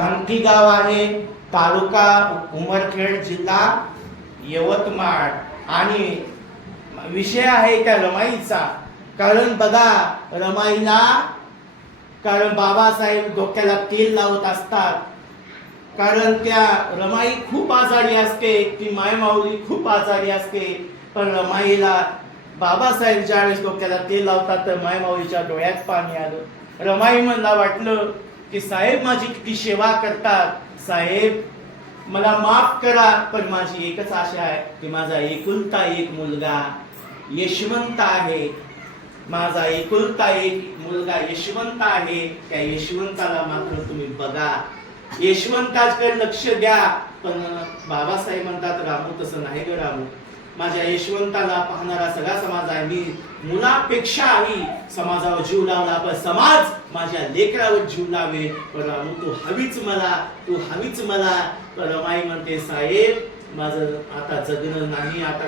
कामठी गाव आहे, तालुका उमरखेड, जिल्हा यवतमाळ. आणि विषय आहे त्या रमाईचा. कारण बघा, रमाईला कारण बाबासाहेब डोक्याला तेल लावत असतात. कारण त्या रमाई खूप आजारी असते, ती मायमाऊली खूप आजारी असते. पण रमाईला बाबासाहेब ज्यावेळेस डोक्याला तेल लावतात तर मायमाऊलीच्या डोळ्यात पाणी आलं. रमाई मला वाटलं की साहेब माझी किती सेवा करतात, साहेब मला माफ करा, पण माझी एकच आशा आहे की माझा एकुलता एक मुलगा यशवंत आहे. माझा एकुलता एक मुलगा यशवंत आहे. त्या यशवंताला मात्र तुम्ही बघा, यशवंताकडे लक्ष द्या. पण बाबासाहेब म्हणतात, रामू तसं नाही ग रामू, माझ्या यशवंताला पाहणारा सगळा समाज आहे. मी मुलापेक्षाही समाजावर जीव लावला, पण समाज माझ्या लेकरावर जीव लावे. पण रामू तू हवीच मला, तू हवीच मला. पण रमाई म्हणते, साहेब माझं आता जगणं नाही, आता